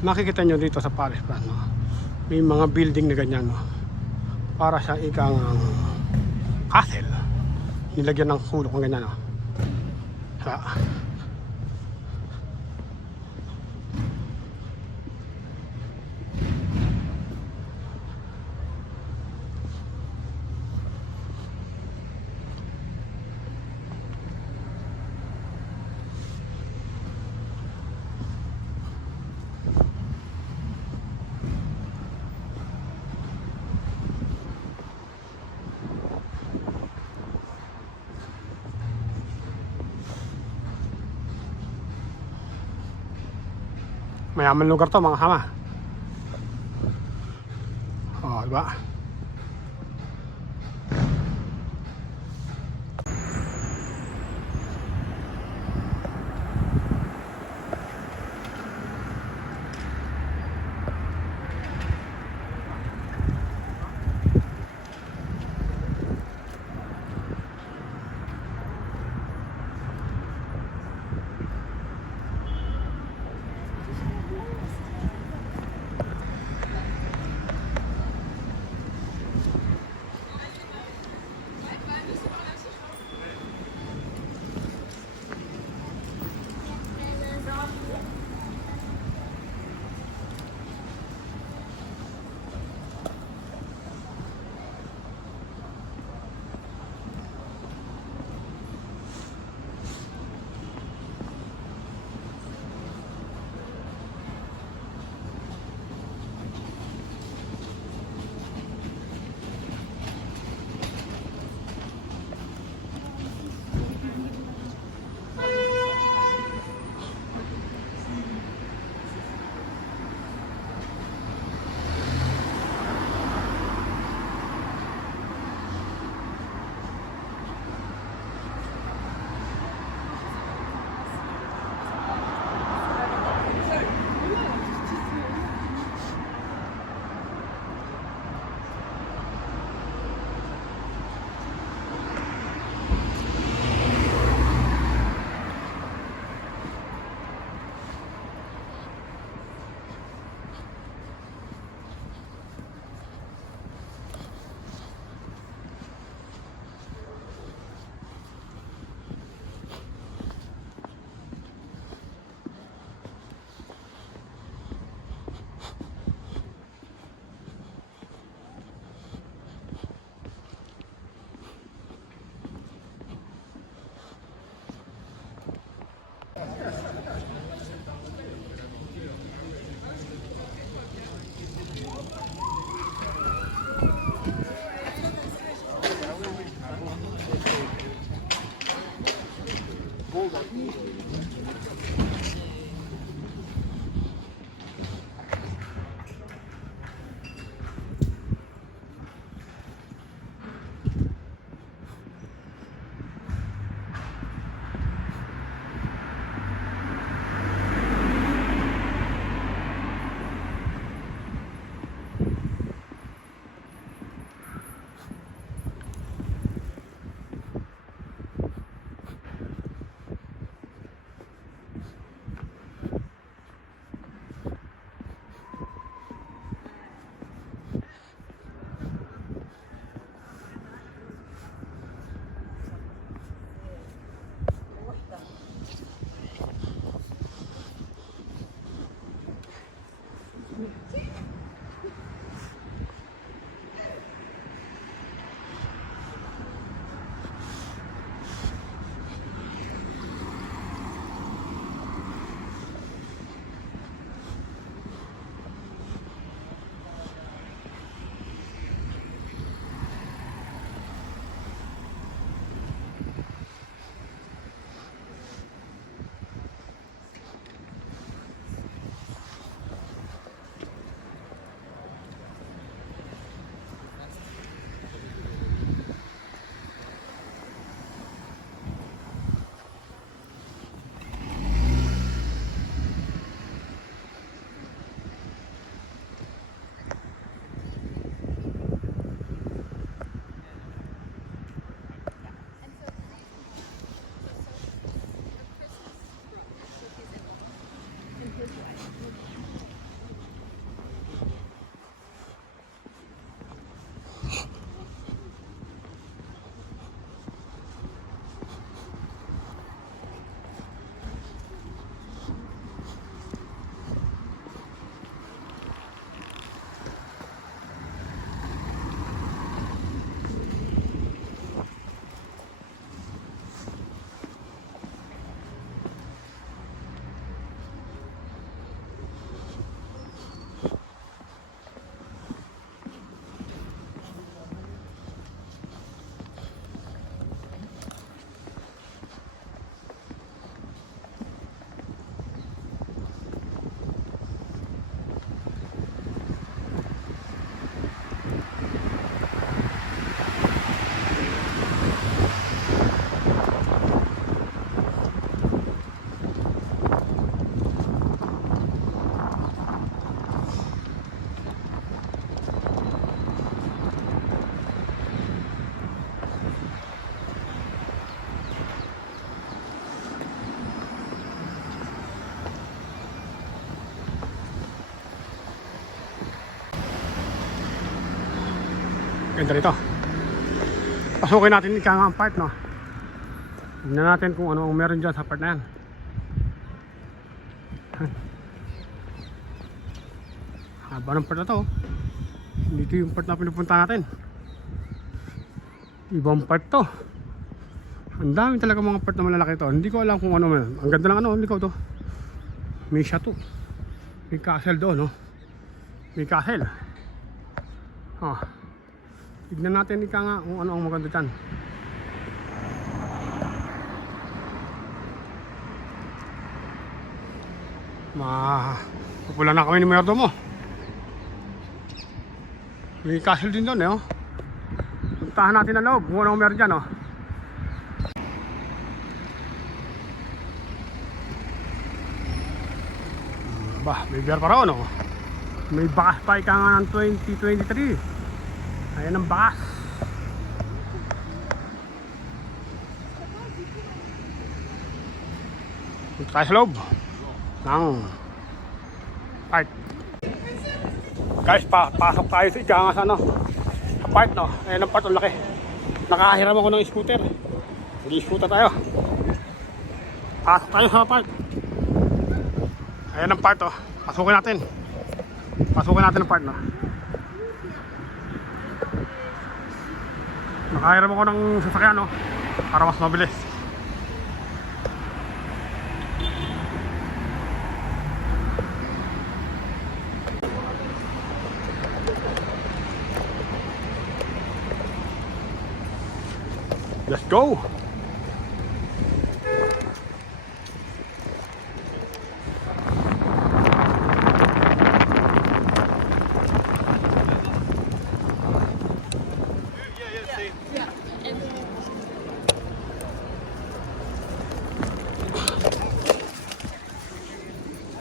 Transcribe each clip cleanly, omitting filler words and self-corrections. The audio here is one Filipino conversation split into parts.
makikita nyo dito sa Paris Plan, no? May mga building na ganyan, no? Para sa ikang castle. Nilagyan ng sulok ng ganyan, no? Mayaman lugar to, mga kama. Oh, diba? Ganda rito. Pasukin natin ika nga ang part, no? Tignan natin kung ano ang meron dyan sa part na yan. Haba ng part na to. Dito yung part na pinupunta natin. Ibang part to. Ang dami talaga mga part na malalaki to. Hindi ko alam kung ano man. Ang ganda ng ano, hindi ko to. May chateau. May castle doon, no? May castle. Oh. Tignan natin ika nga kung ano ang maganda dyan. Pupula na kami ni Mayordomo. May castle din doon, eh, oh. Puntahan natin ang loob kung ano meron dyan, oh. Bah, may beer pa raw, no? May bakas pa ika nga ng 2023. Ayan ang bakas. Punta tayo sa loob ng park. Guys, pasok tayo sa ika nga sa ano, sa park, no? Ayan ang part, ang laki. Nakahiram ako ng scooter. Nag-scooter tayo. Pasok tayo sa park. Ayan ang part, oh. Pasukin natin. Pasukin natin ang part, no? Nakahiram ako ng sasakyan, no? Para mas mabilis. Let's go!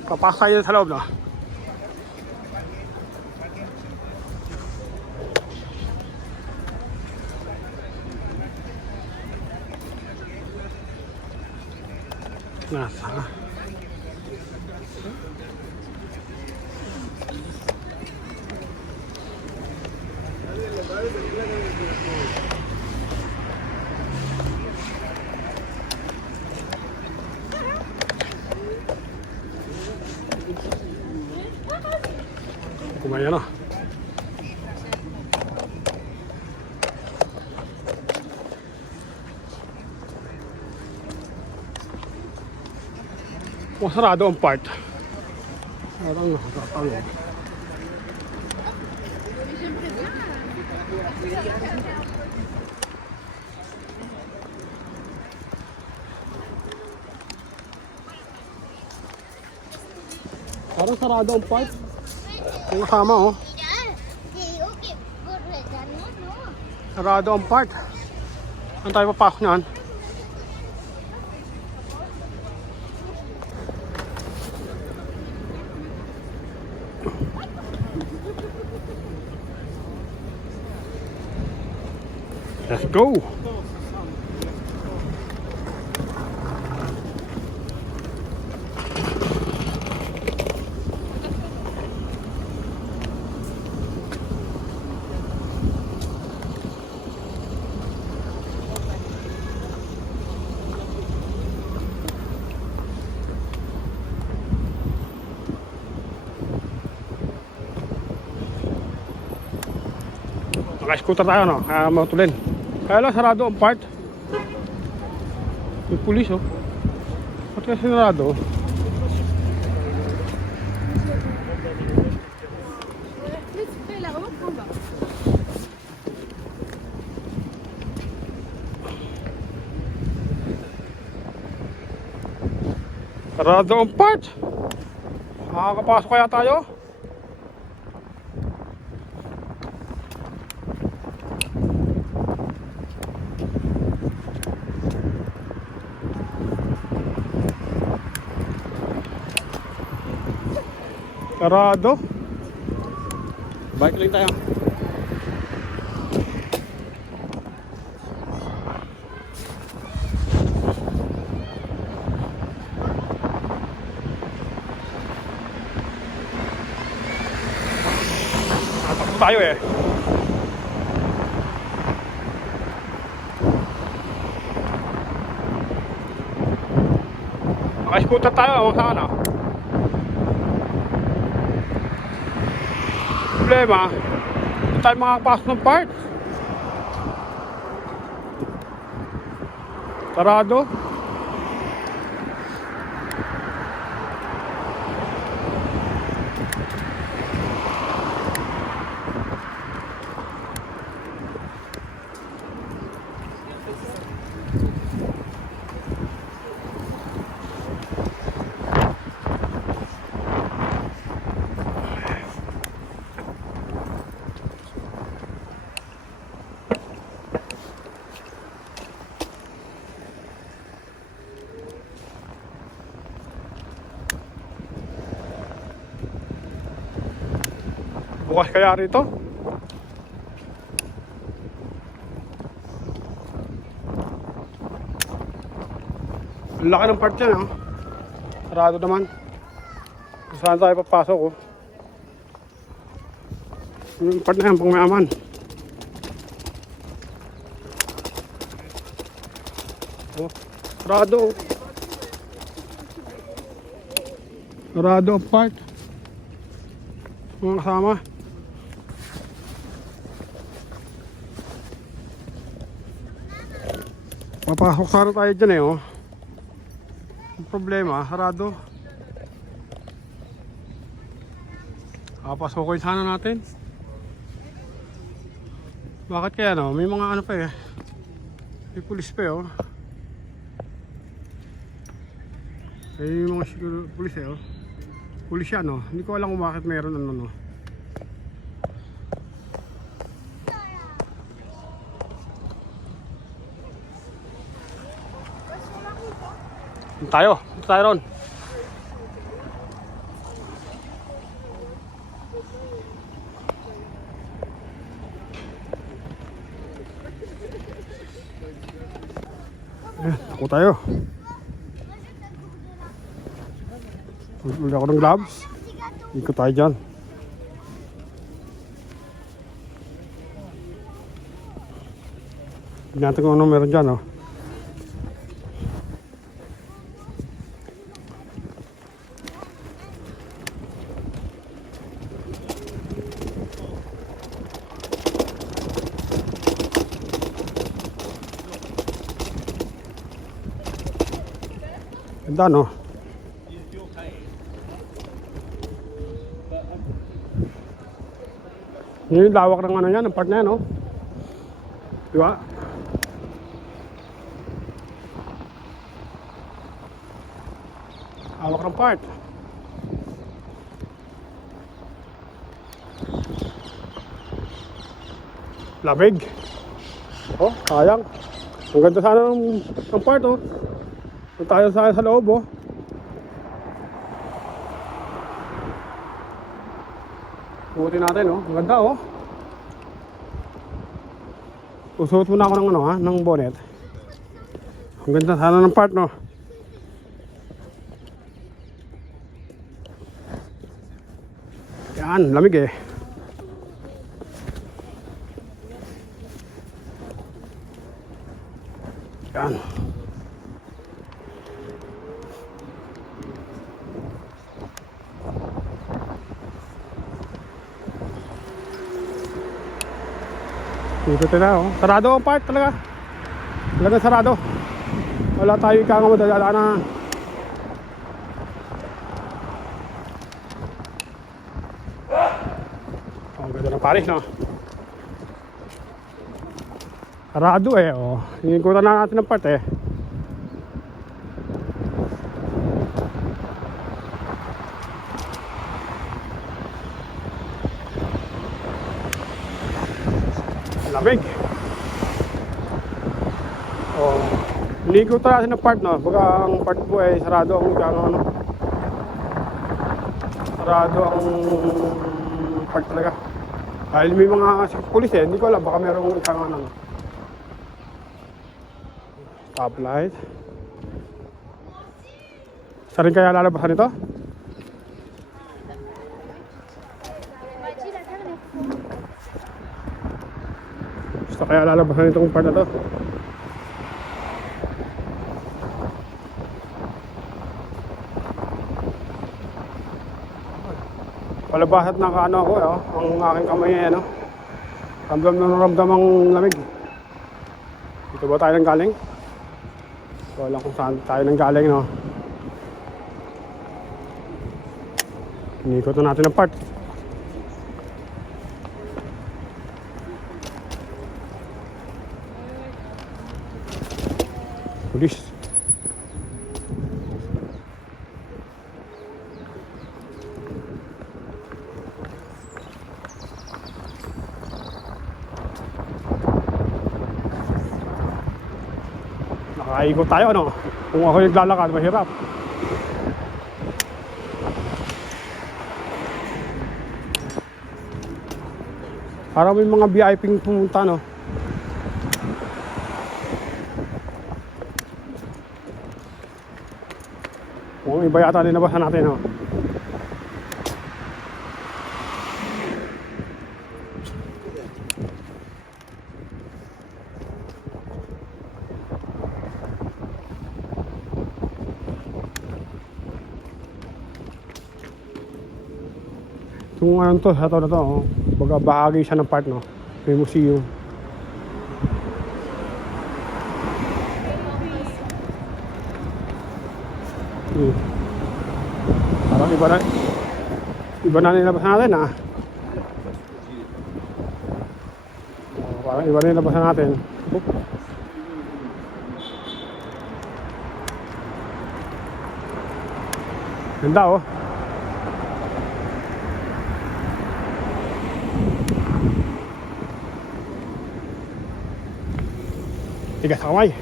Papasok tayo sa loob, no? Nasa kumayan, no? Masarado ang part. Parang nakakatalo. Parang sarado ang part. Yung kasama, oh. Sarado ang part. Saan tayo papasok niyan? Let's go! Naka-scooter tayo, no? Kaya matulin. Kaya lang sarado ang part. May pulis, oh. Ba't kaya sinarado? Sarado ang part. Makakapasok kaya tayo? Sarado. Bike lang tayo. Tatakbo tayo, eh. Scooter tayo, sana. Problema, hindi tayo makakapasok ng parts. Sarado. Bukas kaya rito? Ang laki ng part yan, ha? Sarado naman. Saan tayo papasok, oh? Yung part na yan, pang mayaman. Oh, sarado, oh. Sarado ang part. Mga kasama. Papasok sana tayo dyan, eh, oh. Ang problema, sarado. Papasokin sana natin. Bakit kaya, no? May mga ano pa, eh. May pulis pa, oh. May mga pulis, eh, oh. Pulis yan, no? Hindi ko alam kung bakit meron ano, no? Tayo ron. Ako tayo. Bili ako ng gloves. Ikot tayo dyan. Hindi natin kung ano meron dyan, oh. Ganda, no? Yun yung lawak ng ano yan, ng part na yan, no? Diba? Lawak ng part. Labig. Oh, sayang. Ang ganda sana ng part, oh. Kung tayo sa loob, oh. Suotin natin, oh. Ang ganda, oh. Usuot muna ako ng ano, ha, ng bonnet. Ang ganda sana ng part, no. Yan, lamig, eh. Yan. Dito na, oh. Sarado ang part talaga. Talagang sarado. Wala tayo ika nga madadaanan. Oh, ang ganda ng Paris, no? Sarado, eh, oh. Hinikutan na natin ng part, eh. Lamig. Oh, hinikutan natin ng part, no? Baga ang part po ay sarado ang ano. Sarado ang part talaga. Dahil may mga pulis, eh, hindi ko alam, baka merong ikang ano. Stoplight. Isa rin kaya lalabasan ito? Gusto kaya lalabasan itong part na to? Palabas at nakaano ako, ang aking kamay ay ano. Ramdam na ramdam ang lamig. Dito ba tayo nang galing? So, alam kung saan tayo nang galing, no? Inikot na natin ang part. Pulis. Nakaikot tayo, ano? Kung ako naglalakad, mahirap. Parang may mga VIP pumunta, no? Kung iba yata ninabasan natin, no? Kung ano to, sa to na to, oh. Baga bahagi siya ng part, no? May museum. Parang iba na nilabasan natin, ah. Parang iba na nilabasan natin. Oop. Ganda, oh. Tigas sa kamay.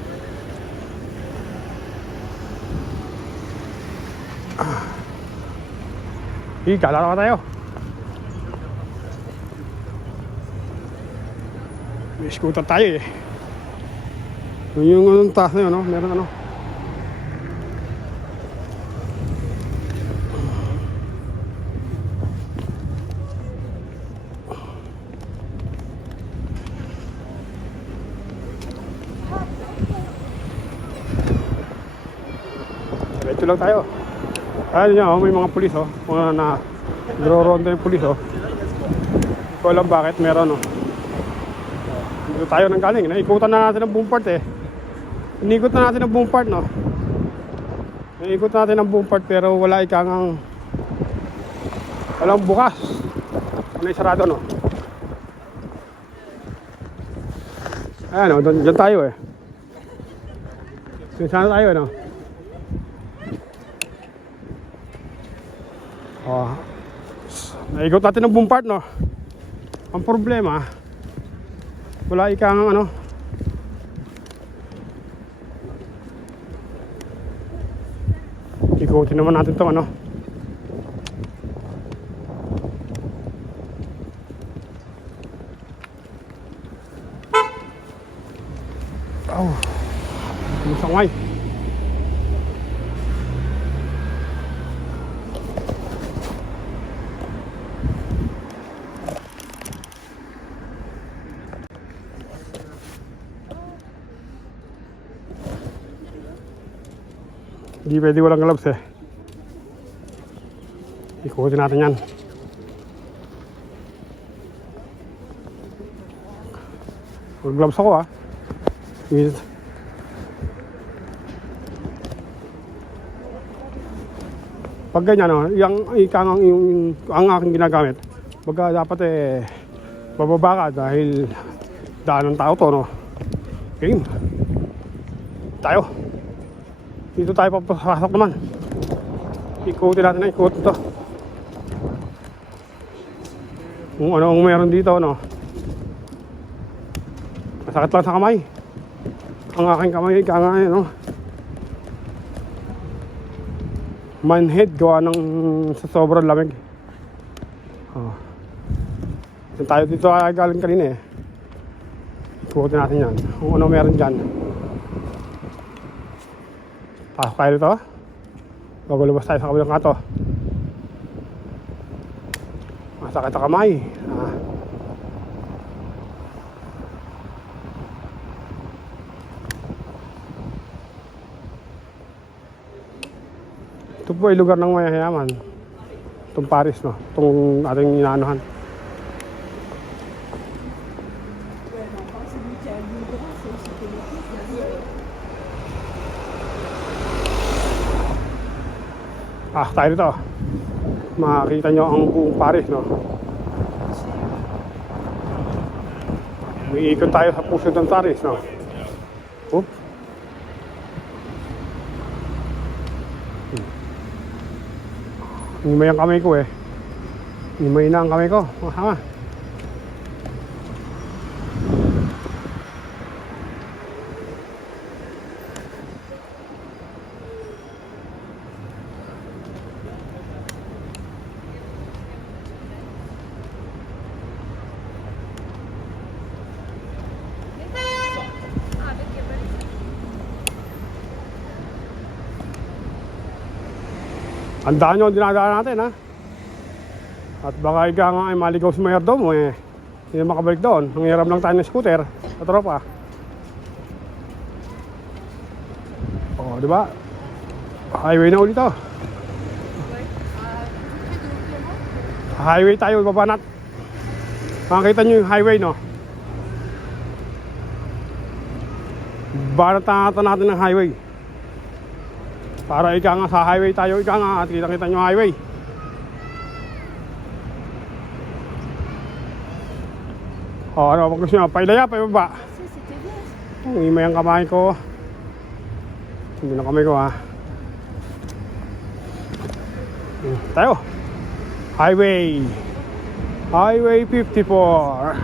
Galala ka tayo. May scooter tayo eh. Yung anong taas na yun, no? Meron ano. Diretso lang tayo. Ayan nyo, may mga pulis, oh. Mga na nagro-ronda yung pulis, oh. Hindi ko alam bakit meron, oh. Dito tayo nang galing. Naikutan na natin ang buong part, eh. Inikot na natin ang buong part, no. Naikot natin ang buong part pero wala ikangang walang bukas. Ano sarado, no. Ayan, oh. Diyan tayo, eh. Saan tayo, no. Oh, naikot natin ang buong part, no. Ang problema, wala ikang ano. Ikutin naman natin to, ano. Oh, masangay. Hindi pwede walang gloves, eh. Ikutin natin yan. Full gloves ako, ah. Pag ganyan, no, ang aking ginagamit, baga dapat bababa ka dahil daan ng tao to, no. Game. Tayo. Dito tayo papasok naman. Ikutin natin na, ikutin to. Kung ano ang meron dito, no. Masakit lang sa kamay. Ang aking kamay, kaya no. Manhead gawa ng sa sobrang lamig. Oh. Tayo dito galing kanina, eh. Ikutin natin yan. Kung ano meron dyan. Pasok tayo dito. Bago lumabas tayo sa kabilang kanto. Masakit ang kamay. Ito po ay lugar ng mayayaman. Ito itong Paris, no? Itong ating inaanohan. Tayo dito. Makikita nyo ang buong Paris, no? Umiikot tayo sa puso ng Paris, no? Oop. Himay ang kamay ko eh. Himay na ang kamay ko. Masama. Ang daan nyo ang dinadaan natin, ha? At baka ika nga ay maligaw si Mayordomo, eh. Hindi makabalik doon. Nangiram lang tayo ng scooter sa tropa. O, di ba? Highway na ulit, oh. Highway tayo, babanat. Makikita nyo yung highway, no? Banatan natin ng highway. Para ika nga sa highway tayo, ika nga at kita-kita nyo highway. O, ano, pag gusto nyo, pailaya, paibaba. Himay ang kamay ko. Hindi na kamay ko, ha. Tayo. Highway. Highway 54.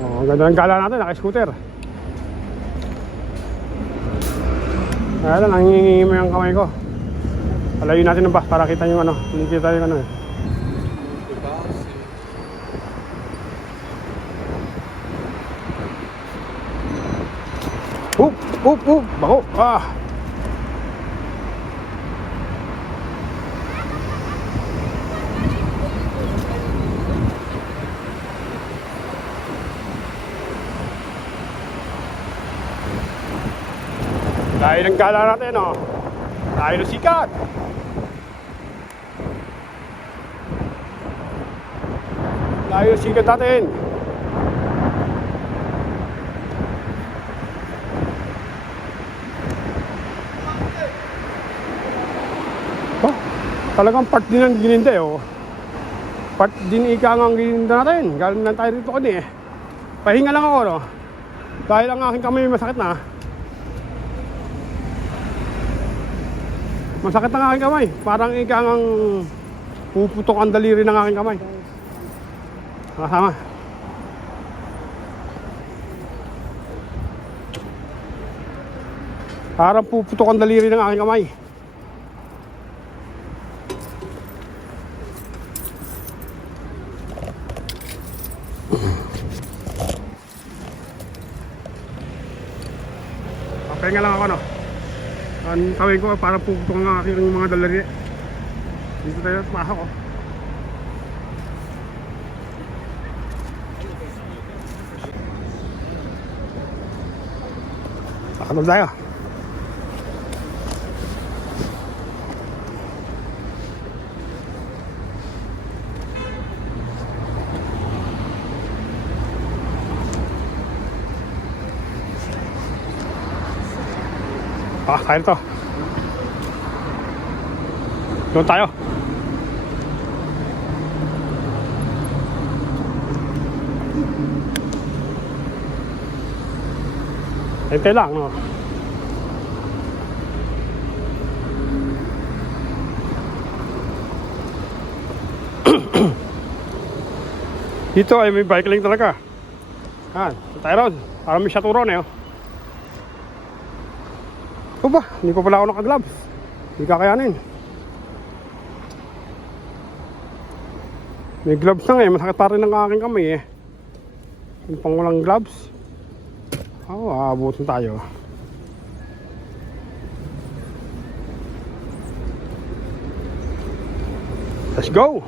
Ang ganda ng gala natin, naka-scooter. Kaya lang, nangingimay ang kamay ko. Palayin natin ng bus para kita yung ano. Hindi kita yung ano eh. Bako! Dahil ang gala natin, oh. Dahil ang sikat. Dahil ang sikat natin. Oh, talagang part din ang gininda, oh. Part din ika nga ang gininda natin. Galing lang tayo rito kanina, eh. Pahinga lang ako, no. Dahil ang aking kamay masakit na. Masakit ang aking kamay. Parang ika ngang puputok ang daliri ng aking kamay. Nakasama. Parang puputok ang daliri ng aking kamay. Papahinga lang ako, no. Ang kamay ko para puputok ang aking mga daliri. Dito tayo pasok, oh. Sakanog tayo. Kaya ito. Doon tayo. Hintay lang, no? Dito ay may bike lane talaga. Yan, tayo ron. Parang may shaturon, eh, oh. O ba? Hindi pa pala ako naka-gloves. Hindi kakayanin. May gloves na nga, eh. Masakit pa rin ang aking kamay, eh. Yung pang walang gloves. Aabutin tayo. Let's go!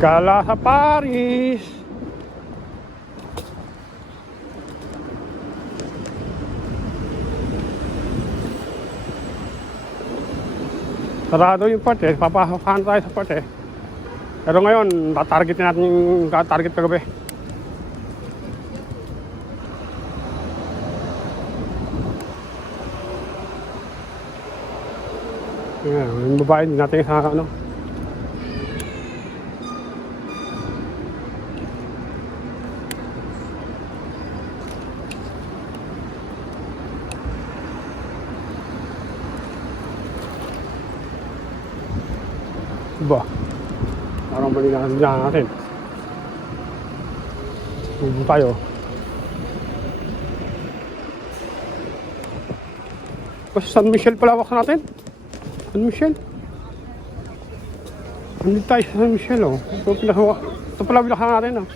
Gala sa Paris. Sarado yung part eh. Papasakan tayo sa part eh. Pero ngayon, tatargetin natin yung target kagabi. Yung babae, hindi natin sa ano. Diba? Parang balikan natin. Huwag tayo. Kasi San Michel pala waksa natin. San Michel. Hindi tayo sa San Michel oh. Ito pala binakahan natin oh.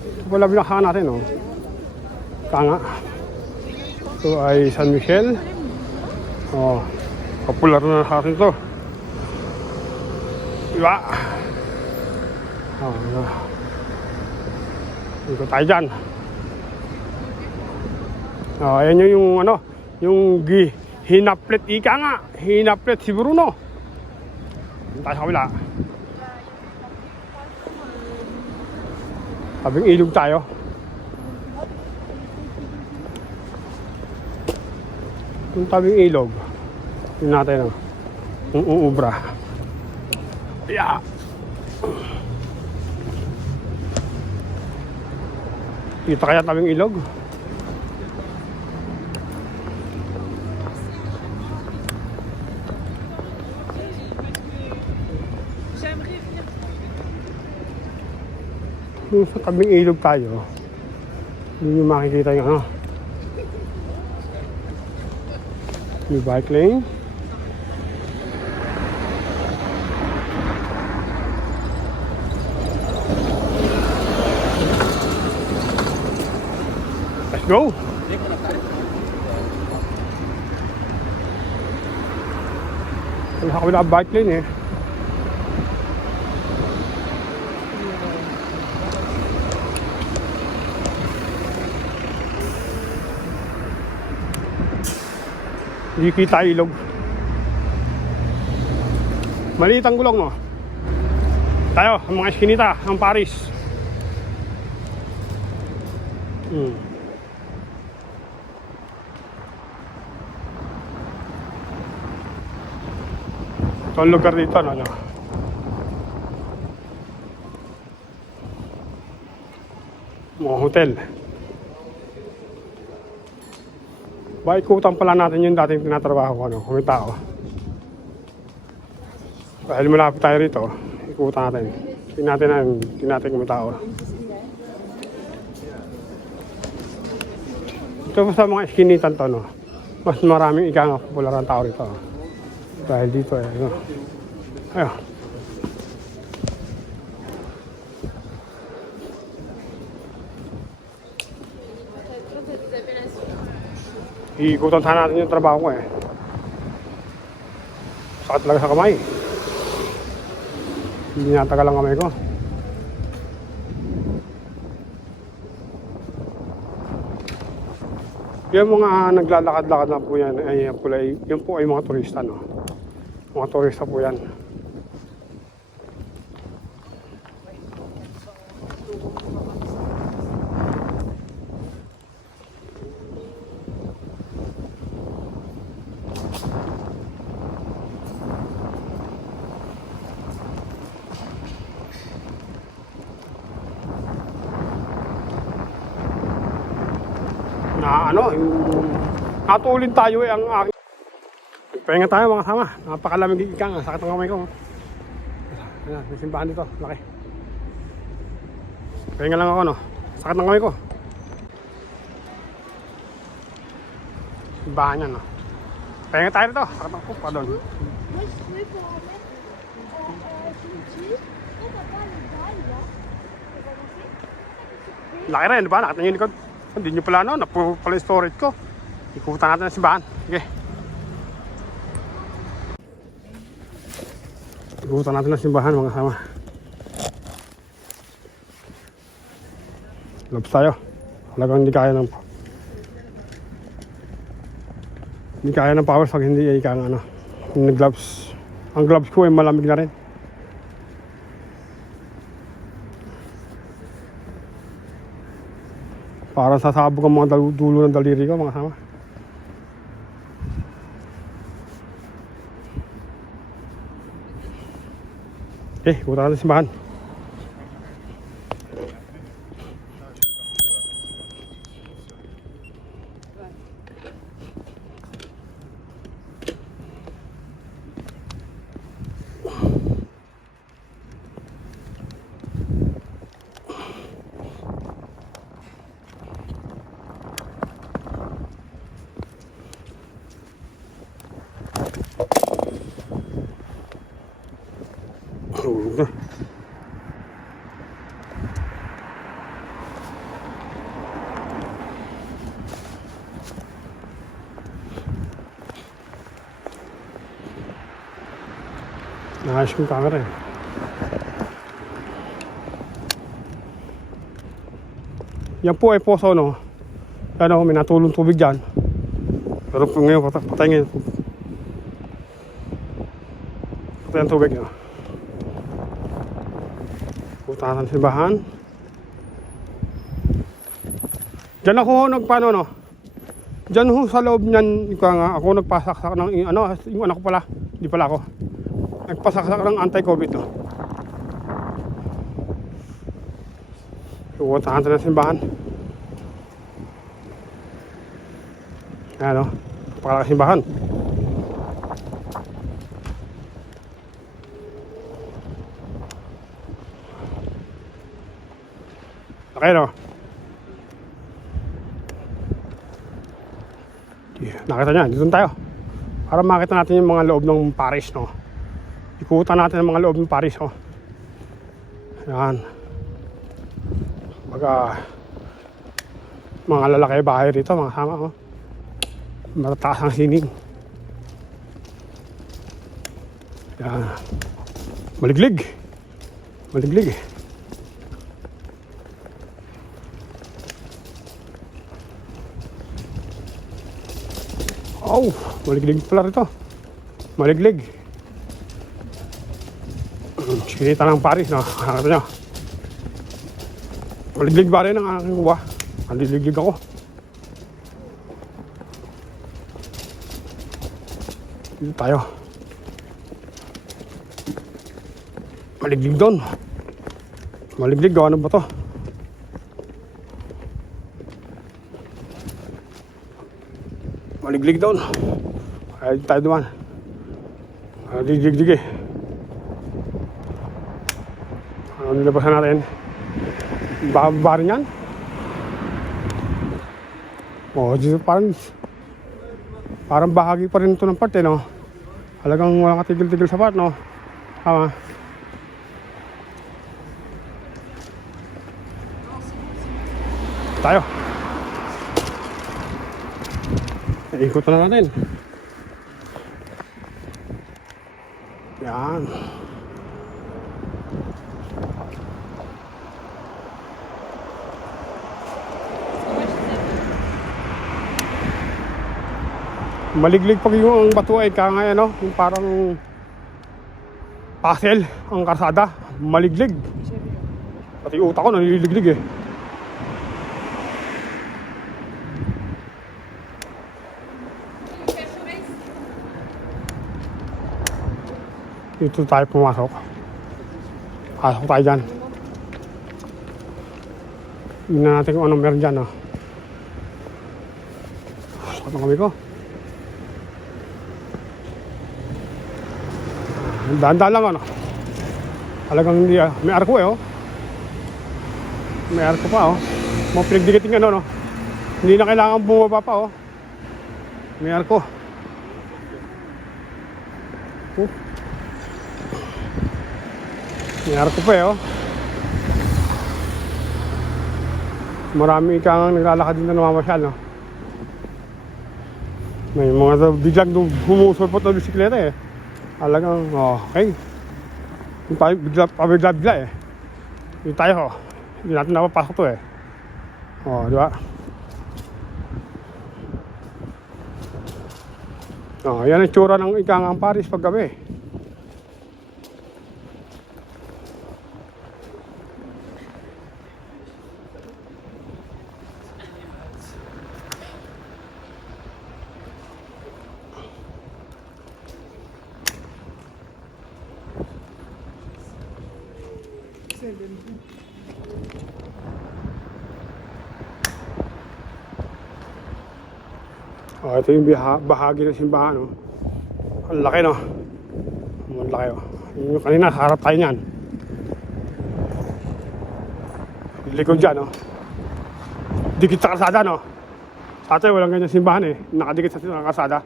Ito pala binakahan natin oh. Tanga. Ito ay San Michel. Oh. Popular na sa atin ito. Diba? Oh, dito tayo dyan. Oh, ayan yung ano, yung hinaplet ika nga. Hinaplet si Bruno. Dito tayo sa kabila. Tabing ilog tayo. Yung tabing ilog. Yun natin oh. Yung uubra. Yeah. Kita kaya tabing ilog? Yung sa tabing ilog tayo, hindi nyo makikita yung ano. Yung bike lane. Go! Wala ka wala bike lane eh. Hindi kita ilog. Maliit ang gulong no. Tayo, ang mga eskinita, ang Paris. Ito ang lugar dito, no? Mga hotel. Ikutan pala natin yung dating tinatrabaho ko, no? Kung may tao. Dahil malapit tayo rito, ikutan natin. Tingnan natin kung may tao. Ito sa mga iskinitan to, no? Mas maraming popular ang tao rito. Dahil dito eh, no? Ayun. Iikutan sana natin yung trabaho ko eh. Sakit talaga sa kamay. Hindi natagal ang kamay ko. Yung mga naglalakad-lakad na po yan, yun po ay mga turista, no? Mga turista po yan. Na ano, natulin tayo eh ang aking. Pahinga tayo mga kasama. Napakalamig ikang, sakit ang kamay ko. Ayan, may simbahan dito, laki. Pahinga lang ako no. Sakit ang kamay ko. Simbahan yan no. Pahinga tayo dito, sakit ang kupa doon. Laki rin, di ba? Nakita nyo yung likod. Hindi nyo pala no, napuno pala yung storage ko. Ikutan natin ang simbahan. Sige. Ikutan natin ang simbahan mga kasama. Gloves tayo. Talagang hindi kaya ng powers pag hindi ika ng ano, yung gloves. Ang gloves ko ay malamig na rin. Parang sasabog ang mga dulo ng daliri ko, mga sama. Punta ka sa simbahan. Nakayos kong camera eh. Yan po ay poso, no? Ano, may natulong tubig dyan. Pero ngayon, patay ngayon. Patay ang tubig, no? Punta sa simbahan. Diyan ako nagpano, no? Diyan ho sa loob niyan, ako nagpasaksak ng, ano, yung anak ko pala. Hindi pala ako. Nagpasaksak ng anti-COVID, no? Pupuntahan sa simbahan. Ayan, no? Napakalaking simbahan. Okay, no? Nakita niya, dito tayo. Para makita natin yung mga loob ng parish, no? Ikutan natin ang mga loob ng parish, no? Ayan. Baga, mga lalaki bahay rito, mga sama, no? Matataas ang sining. Ayan. Maliglig. Maliglig. Oh, maliglig pala rito. Maliglig. Sinita ng Paris, no? Nakakita nyo. Maliglig ba rin ang aking kuha? Naliliglig ako. Dito tayo. Maliglig doon. Maliglig, gawa ng bato. Maliglig doon. Ay, tayo duman. Maliglig eh. Ano nilabasan natin? Ba rin yan? Oh, parang bahagi pa rin ito ng part, eh, no? Halagang walang katigil-tigil sa part, no? Tama. Tayo. Ikutan na natin. Yan. Maliglig pag yung bato ay kangay, ano? Yung parang puzzle ang karsada. Maliglig. Pati utak ko naliliglig eh. Dito tayo pumasok. Pasok tayo dyan. Tingnan natin kung anong meron dyan, no? Saan ang kami ko? Dahan-dahan lang, ano? Talagang hindi, may arko eh, oh. May arko pa, oh. Mga pinagdikiting, ano, no? Hindi na kailangan bumaba pa, oh. May arko. May arko pa, eh, oh. Marami kang naglalakad din na namamasyal, no? May mga biglang humusulpot na bisikleta, eh. Talagang, okay. Yung bigla eh. Yung tayo, hindi natin napapasok to, eh. Oh, di ba? Oh, yan ang tsura ng ikangang Paris pag gabi. Oh, ito yung bahagi ng simbahan, no? Ang laki, no? Ang laki, oh. Yung kanina, harap tayo niyan. Likod dyan, no? Dikit sa kalsada, no? Sa atin, walang ganyan simbahan, eh. Nakadikit sa kalsada.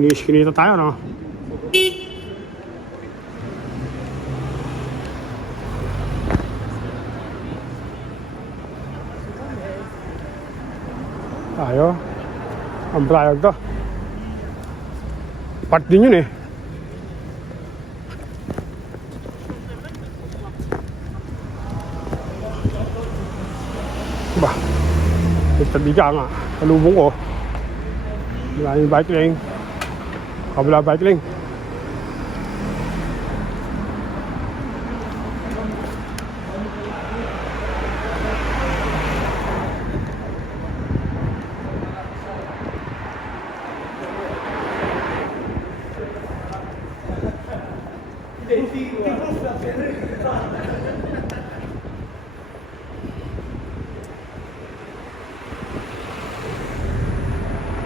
Sikinita tayo, no? Tayo. Ang brayag to. Part din yun, eh. Ba? Tabi ka nga. Kalubong ko. Maraming bike lane. Kabila bike lane.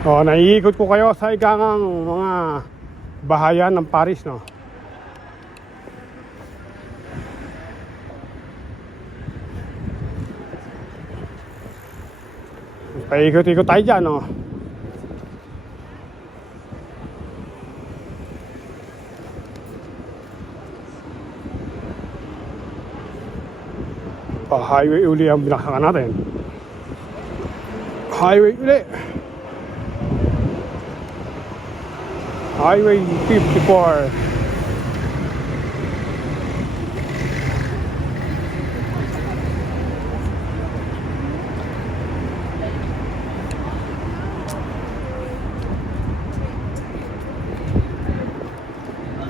Oh, naiikot ko kayo sa ikangang mga bahayan ng Paris, no? Paikot-ikot tayo dyan, no? Highway uli ang binakakan natin. Highway uli. Highway 54.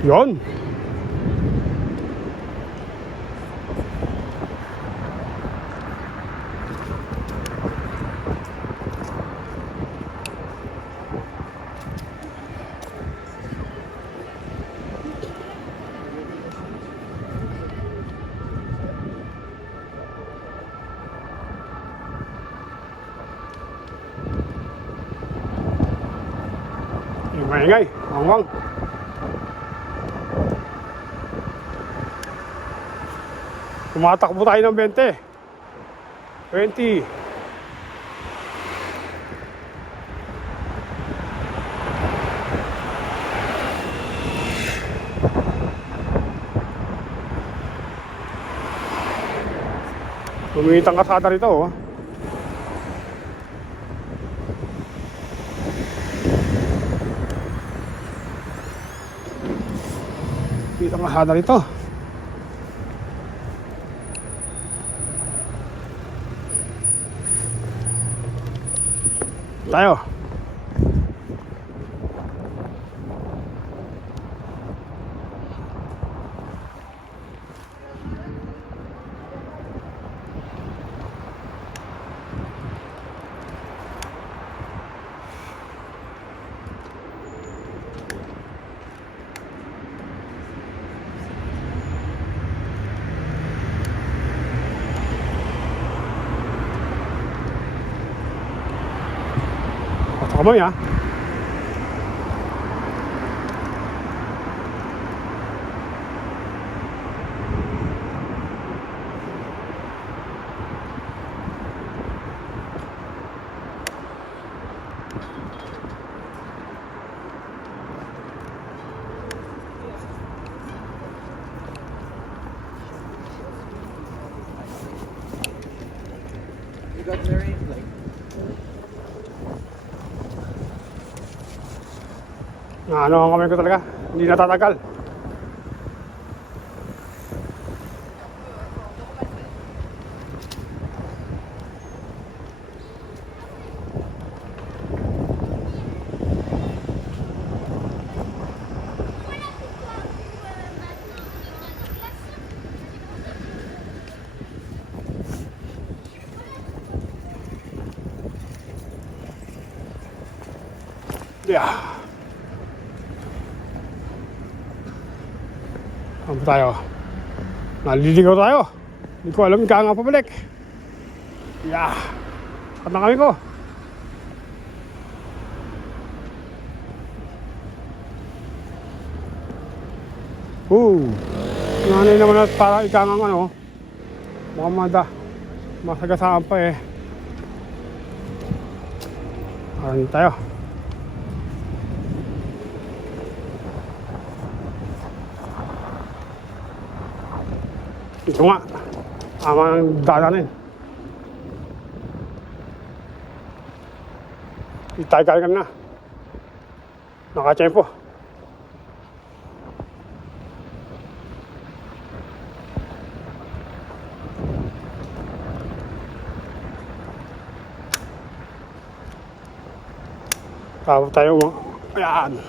Yun. Yung maingay, hanggang. Tumatakbo tayo ng 20. 20. Lumit ang kasada rito, oh. Lumit ang kasada rito. Tayo. Kamay, ah. Ano ang kamay ko talaga. Hindi natatagal. Yeah. Ano ba tayo? Naliligaw tayo. Hindi ko alam kaya nga pabalik. Yeah. Saan na kami ko? Nanay naman at para ika nga ano. Mukhang masagasaan pa eh. Ayan tayo. Ito nga, amang daanan. Itay-kalikan na. Nakatsempo. Tapos tayo, ayan.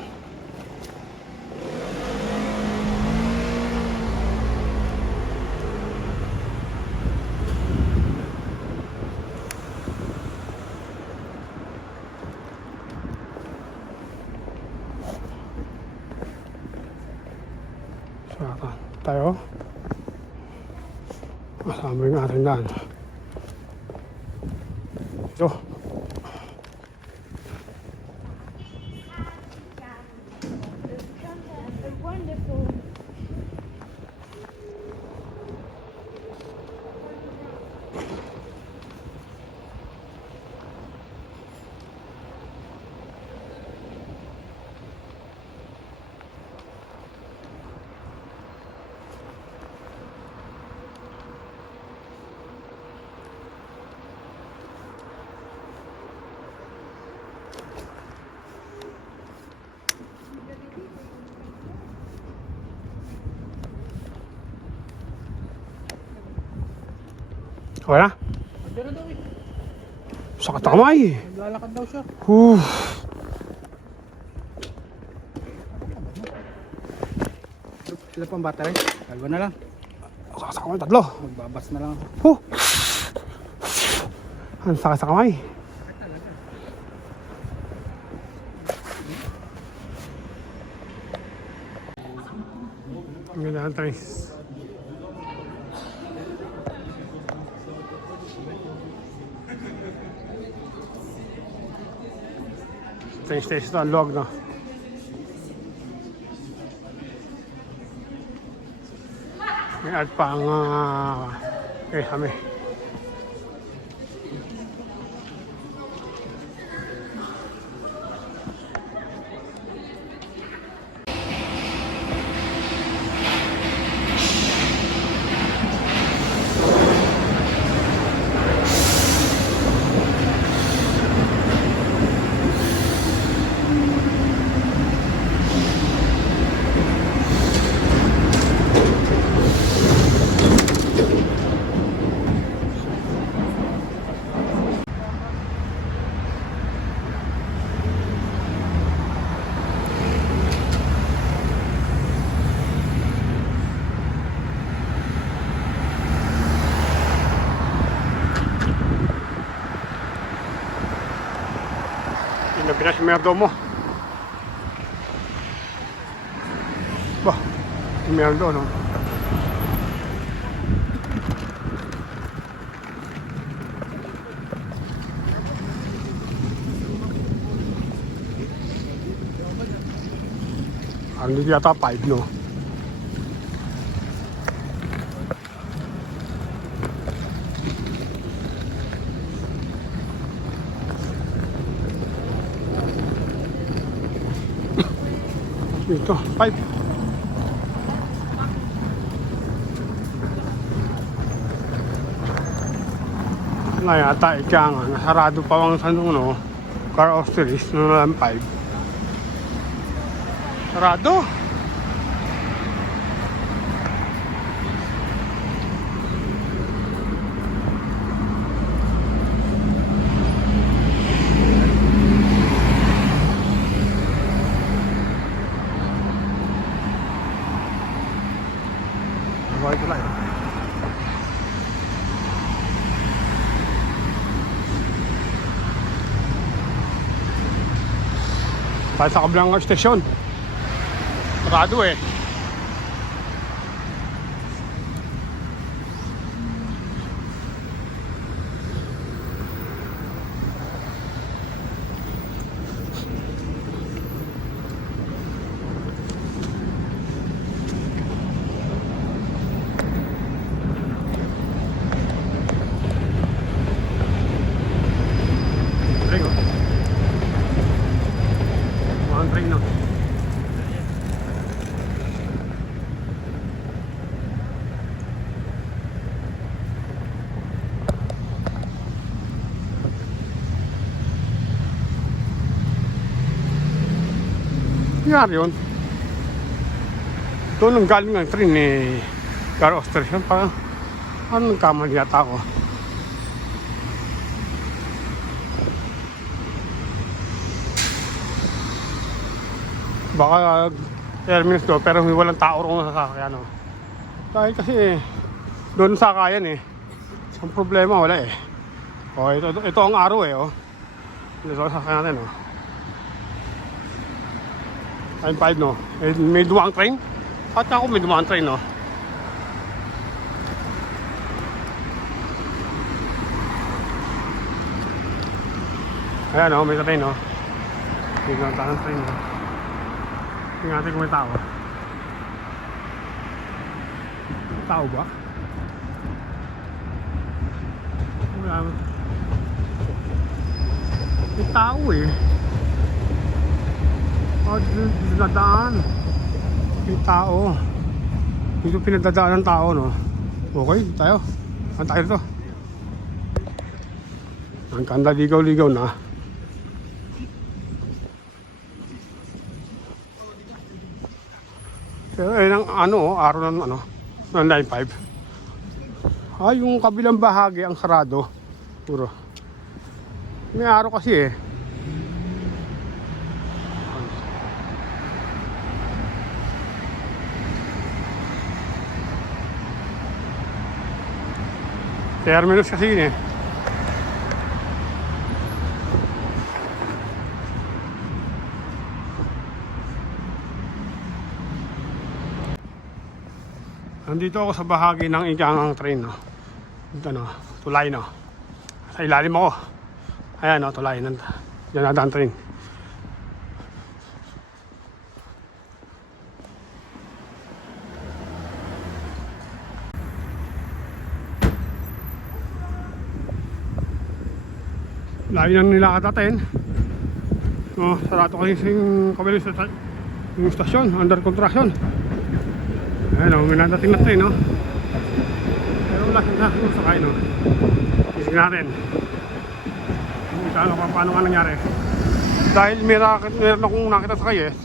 Tayo kasama yung ating daan ito. Okay na? Pero daw eh. Sakit na kamay. Naglalakad daw siya. Sila pang battery. Kalwa na lang. Sakit sa kamay, tatlo. Magbabas na lang. Ang sakit sa kamay. Ang ganda ng trace. Train station ito, ang log, no? May ad pa ang kami. Pinasimerdo mo. Bah, simerdo, no? Ano yata 5, no? Ito, 5. Wala yata, ika nga. Nasarado pa ang sanong, no? Car of series, no lang 5. Sarado. Ito lang. Tayo sa kabilang stasyon. Sarado eh. Train no. Nangyari yun. Doon nang galing ang train ni Garo Station. Parang ano nagkamali yata ako. Baka terminus doon pero may walang tao rin nasasakyan. Dahil kasi doon sakayan eh. Ang problema wala eh. O ito ang araw eh. Ito sasakyan natin Time 5 no. May dumaang train. At ako may dumaang train no. Ayan may train no. May dumaang train no. Tingnan natin kung may tao. Tao ba? Wala. May tao eh. Dinadaan. May tao. Dito pinagdadaan ng tao no. Okay, tayo. Saan tayo dito? Ang kanda ligaw-ligaw na. Pero araw ng ng Line 5. Yung kabilang bahagi ang sarado. Puro. May araw kasi eh. Terminus kasi yun eh. Nandito ako sa bahagi ng ikangang train Ito tulay Sa ilalim ako. Ayan tulay. Diyan nadaan train. Layo nang nilakad natin. Sarado kasi yung kabilang yung stasyon, under construction. Ayan may nadating na train Pero wala siyang sakay Ising natin paano nga nangyari. Dahil meron akong nakita sakay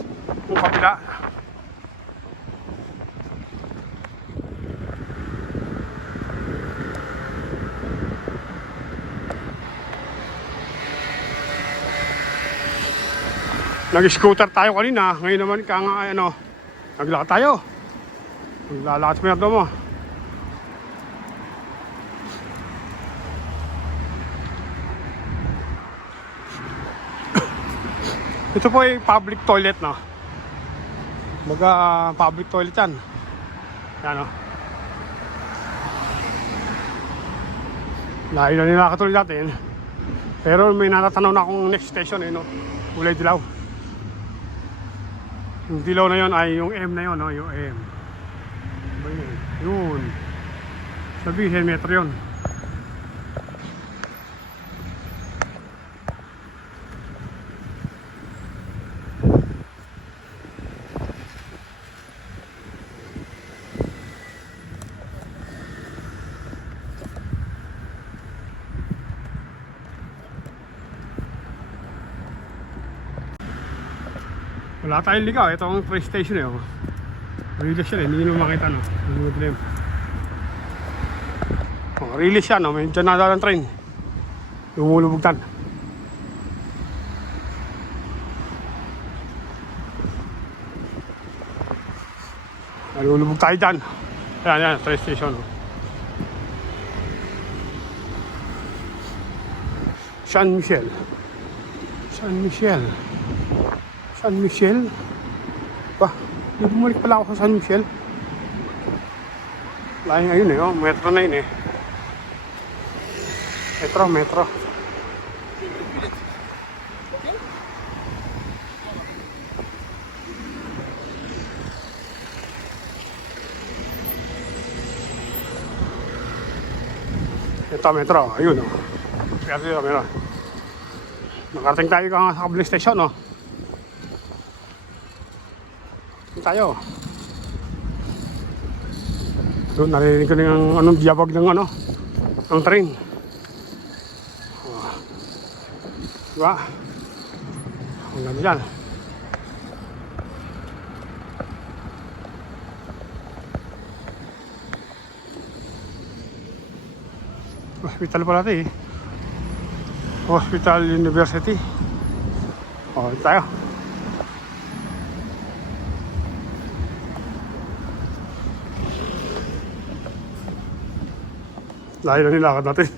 yung kabila. Nag-scooter tayo kanina. Ngayon naman naglakad tayo. Maglalakad sa merdo mo. Ito po ay public toilet public toilet yan. Yan Layo na nila katulad natin. Pero may natatanaw na akong next station kulay dilaw. Yung dilaw na yon ay yung M na yon yung M. Yun. Sabihin metro yun. Wala tayong ligaw. Ito ang train station eh. Oh. Release siya eh. Hindi nyo makita no. Hindi mo dilim. Oh, release siya no. May dyan na ng train. Lumulubugtan. Nalulubog tayo dyan. Ayan, train station. Oh. San Michel. San Michel. San Michel? Ba, bumalik pala ako sa San Michel. Layo ayun eh, oh. Metro na yun eh. Metro. Ito, metro. Ayun, oh. Kaya dito, meron. Nakarating tayo ka sa Kabiling Station, no? Ito tayo. Doon, narinig ko na yung anong diyabag ng ano, ng train. Oh. Diba? Ang ganda dyan. Hospital pala ito eh. Hospital University. O, tayo. Layo na nilakad natin.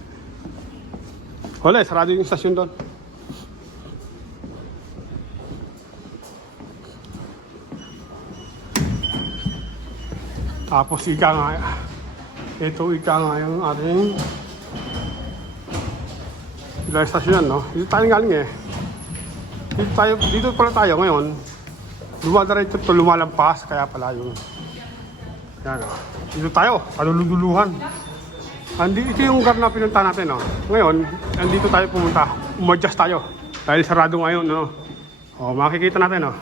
Wala, sarado yung istasyon doon. Tapos ika nga, ito ika nga yung ating ilang stasyon, no? Dito tayo galing eh. Dito pala tayo ngayon. Lumadaretso ito, lumalampas, kaya pala yung yan, no? Dito tayo, kaluluduluhan. Ito yung lugar na pinunta natin, no? Ngayon, andito tayo pumunta. Umadjust tayo. Dahil sarado ngayon, no? O, makikita natin, no?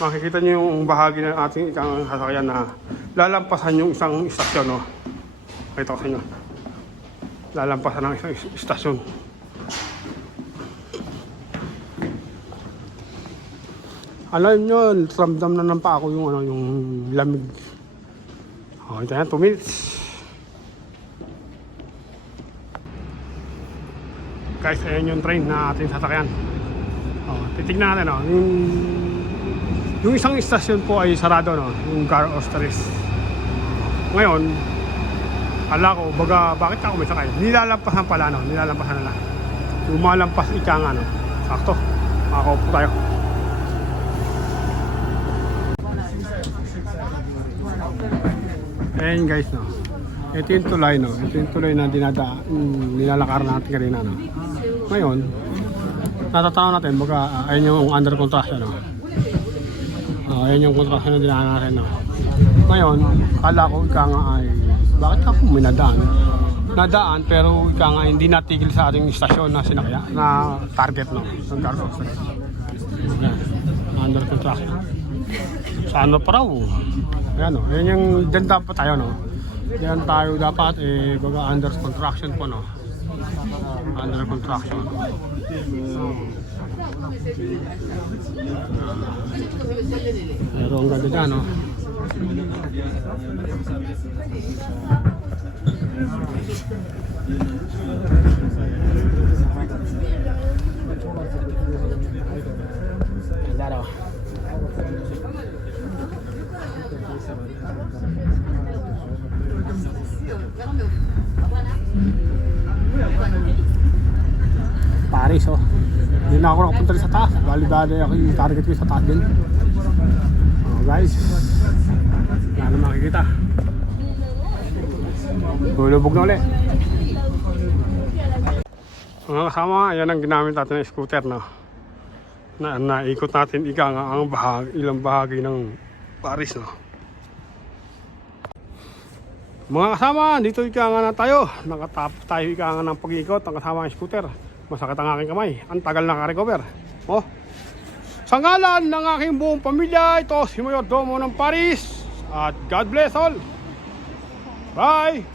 Makikita nyo yung bahagi ng ating ikang sasakyan na lalampasan yung isang istasyon, no? Pakita ko sa inyo. Lalampasan ng isang istasyon. Alam nyo, ramdam na ng pa ako yung, ano, yung lamig. O, ito yan, 2 minutes. Guys, ayan yung train na ating sasakyan. O, titignan natin, no? Yung isang istasyon po ay sarado, no? Yung Gar Osteris. Ngayon, ala ko, baga, bakit ako may sakay? Nilalampasan pala, no? Nilalampasan na lang. Lumalampas ika nga, no? Sakto, makakaupo tayo. Ayan guys, no? Ito yung tulay, no? Ito yung tulay na nilalakar natin kanina, no? Ngayon, natatanaw natin, baga, ayun yung under construction, no? Ayan yung construction na dinaan natin, no? Ngayon, kala ko ika nga ay, bakit ako may nadaan? Nadaan, pero ika nga hindi natigil sa ating istasyon na sinakya, na target, no? Yung car construction. Ayan, under construction. Saan pa raw? Ayan, no? Ayan yung, dyan dapat tayo, no? Diyan tayo dapat, baga under construction po, no? Under construction. Pero ang ganda dyan, no? Ganda, no? Paris, oh. Hindi na ako nakapunta rin sa taas. Bali-bali ako yung target ko sa taas din. Oh, guys. Wala na makikita. Bulubog na ulit. Mga kasama, yan ang ginamit natin ng scooter, no? Naikot natin ika nga ang ilang bahagi ng Paris, no? Mga kasama, dito ika nga na tayo. Nakatapos tayo ika nga ng pag-iikot ang kasama ng scooter. Masakit ang aking kamay. Ang tagal naka-recover. Oh. Sa ngalan ng aking buong pamilya, ito si Mayordomo ng Paris. At God bless all. Bye!